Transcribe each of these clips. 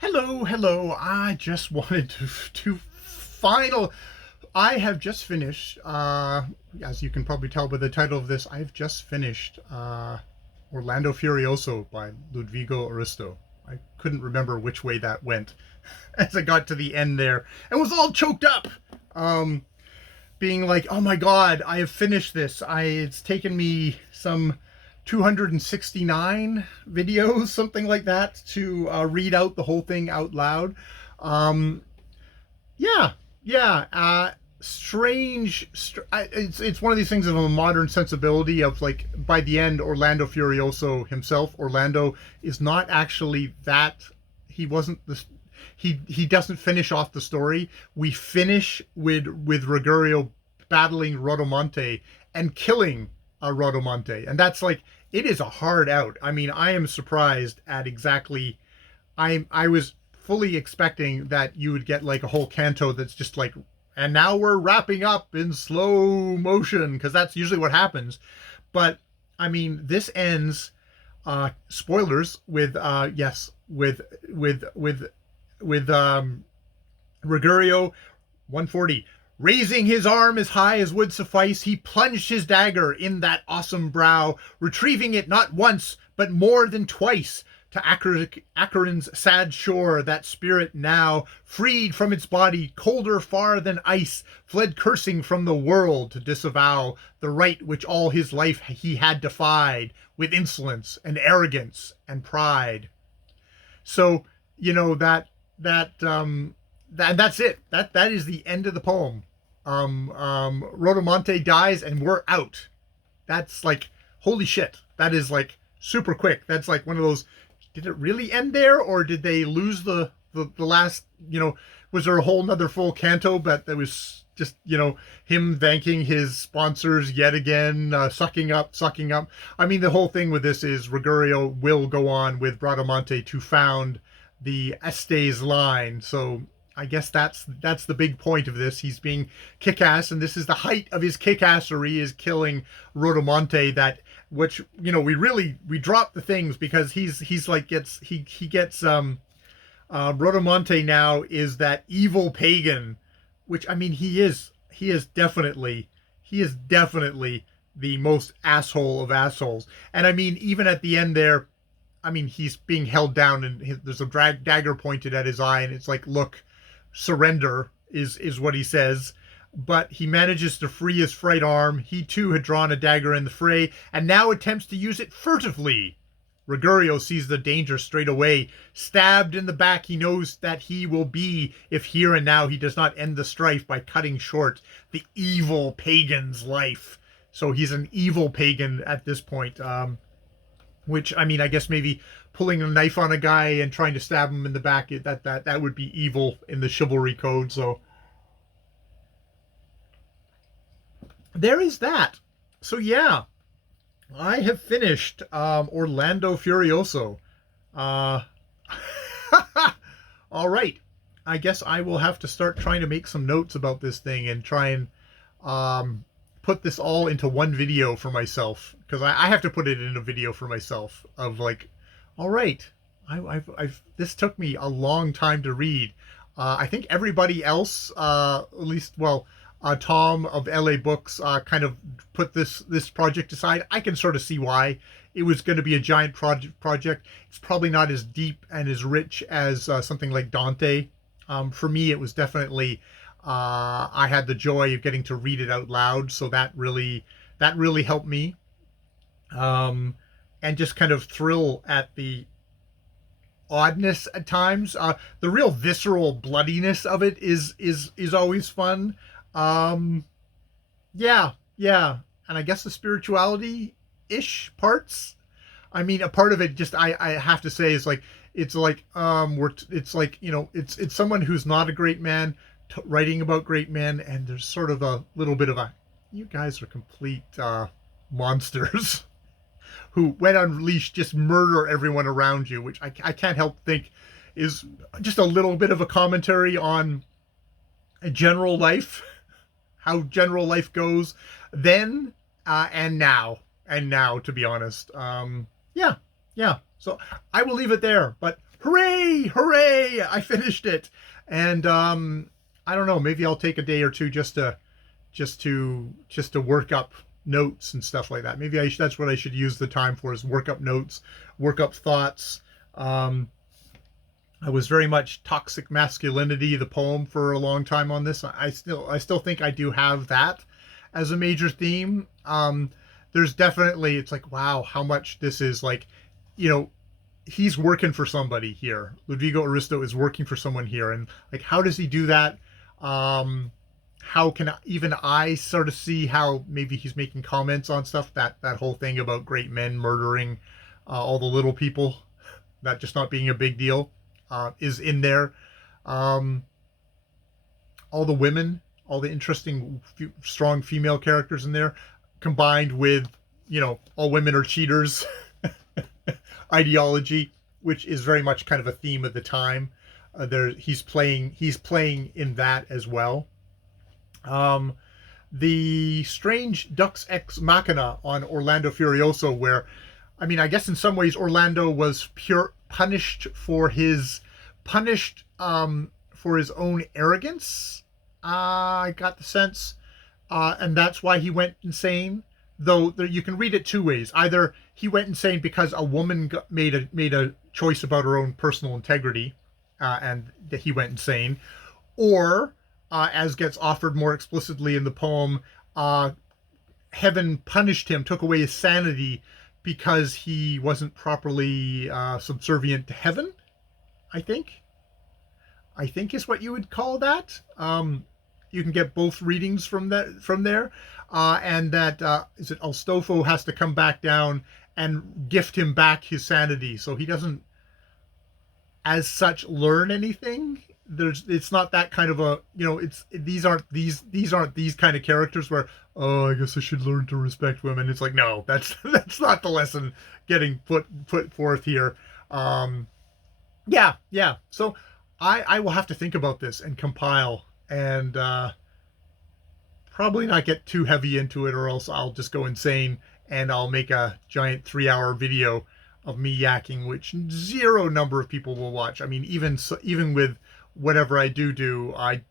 Hello, hello. I just wanted to final. I have just finished. As you can probably tell by the title of this, I've just finished Orlando Furioso by Ludvigo Aristo. I couldn't remember which way that went as I got to the end there and was all choked up. Um, Being like, oh my god, I have finished this. It's taken me some 269 videos, something like that, to read out the whole thing out loud. Um, yeah, yeah. Strange. It's one of these things of a modern sensibility of like by the end, Orlando Furioso himself. Orlando is not actually that. He wasn't the. He doesn't finish off the story. We finish with Rogerio battling Rodomonte and killing Rodomonte, and that's like it is a hard out. I mean, I am surprised at exactly. I was fully expecting that you would get like a whole canto that's just like, and now we're wrapping up in slow motion because that's usually what happens. But I mean, this ends. Spoilers with yes with Rogerio 140. Raising his arm as high as would suffice, he plunged his dagger in that awesome brow, retrieving it not once, but more than twice. To Acheron's sad shore, that spirit now, freed from its body, colder far than ice, fled cursing from the world to disavow the right which all his life he had defied, with insolence and arrogance and pride. So, you know, that's it. That is the end of the poem. Rodomonte dies and we're out. That's like holy shit. That is like super quick. That's like one of those. Did it really end there, or did they lose the last? You know, was there a whole nother full canto? But there was just him thanking his sponsors yet again, sucking up. I mean, the whole thing with this is Rogerio will go on with Bradomante to found the Estes line. So I guess that's the big point of this. He's being kick-ass, and this is the height of his kick-assery, is killing Rodomonte. That which we drop the things because he's like he gets Rodomonte now is that evil pagan, which I mean he is definitely the most asshole of assholes. And I mean even at the end there, I mean he's being held down and there's a dagger pointed at his eye, and it's like, look, surrender is what he says. But he manages to free his right arm. He too had drawn a dagger in the fray, and now attempts to use it furtively. Rogerio sees the danger straight away. Stabbed in the back, he knows that he will be, if here and now he does not end the strife by cutting short the evil pagan's life. So he's an evil pagan at this point. Which, I mean, I guess maybe pulling a knife on a guy and trying to stab him in the back, that would be evil in the chivalry code. So there is that. So yeah, I have finished Orlando Furioso. Uh, all right. I guess I will have to start trying to make some notes about this thing and try and put this all into one video for myself, because I have to put it in a video for myself of like, all right, I've this took me a long time to read. I think everybody else, at least, well, Tom of LA Books kind of put this project aside. I can sort of see why. It was going to be a giant project. It's probably not as deep and as rich as something like Dante. For me, it was definitely. I had the joy of getting to read it out loud, so that really helped me. And just kind of thrill at the oddness at times. The real visceral bloodiness of it is always fun. Yeah, and I guess the spirituality ish parts. I mean, a part of it, just I have to say, is like it's like it's like it's someone who's not a great man writing about great men, and there's sort of a little bit of a, you guys are complete monsters who, when unleashed, just murder everyone around you, which I can't help think is just a little bit of a commentary on general life, how general life goes then and now, to be honest. Yeah. So I will leave it there, but hooray yay, hooray, I finished it. And I don't know, maybe I'll take a day or two just to work up notes and stuff like that. Maybe that's what I should use the time for, is work up notes, work up thoughts. I was very much toxic masculinity, the poem, for a long time on this. I still think I do have that as a major theme. There's definitely, it's like, wow, how much this is like, you know, he's working for somebody here. Ludvigo Aristo is working for someone here. And like, how does he do that? How can even I sort of see how maybe he's making comments on stuff, that whole thing about great men murdering all the little people, that just not being a big deal, is in there. All the women, all the interesting, strong female characters in there, combined with, you know, all women are cheaters ideology, which is very much kind of a theme of the time. He's playing in that as well. The strange Dux Ex Machina on Orlando Furioso, where, I mean, I guess in some ways Orlando was punished for his own arrogance. I got the sense, and that's why he went insane. Though you can read it two ways: either he went insane because a woman made a choice about her own personal integrity, and that he went insane, or as gets offered more explicitly in the poem, heaven punished him, took away his sanity because he wasn't properly subservient to heaven. I think is what you would call that. You can get both readings from there, and that is it. Astolfo has to come back down and gift him back his sanity, so he doesn't, as such, learn anything. It's not that kind of a, you know, these aren't these kind of characters where, oh, I guess I should learn to respect women. It's like, no, that's not the lesson getting put forth here. Yeah. So I will have to think about this and compile, and probably not get too heavy into it, or else I'll just go insane and I'll make a giant 3-hour video of me yakking, which zero number of people will watch. I mean, even with whatever I do, God,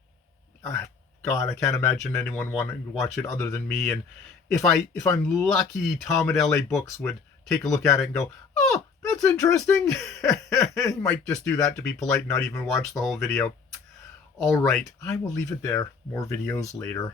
I can't imagine anyone wanting to watch it other than me. And if I'm lucky, Tom at LA Books would take a look at it and go, oh, that's interesting. He might just do that to be polite and not even watch the whole video. All right, I will leave it there. More videos later.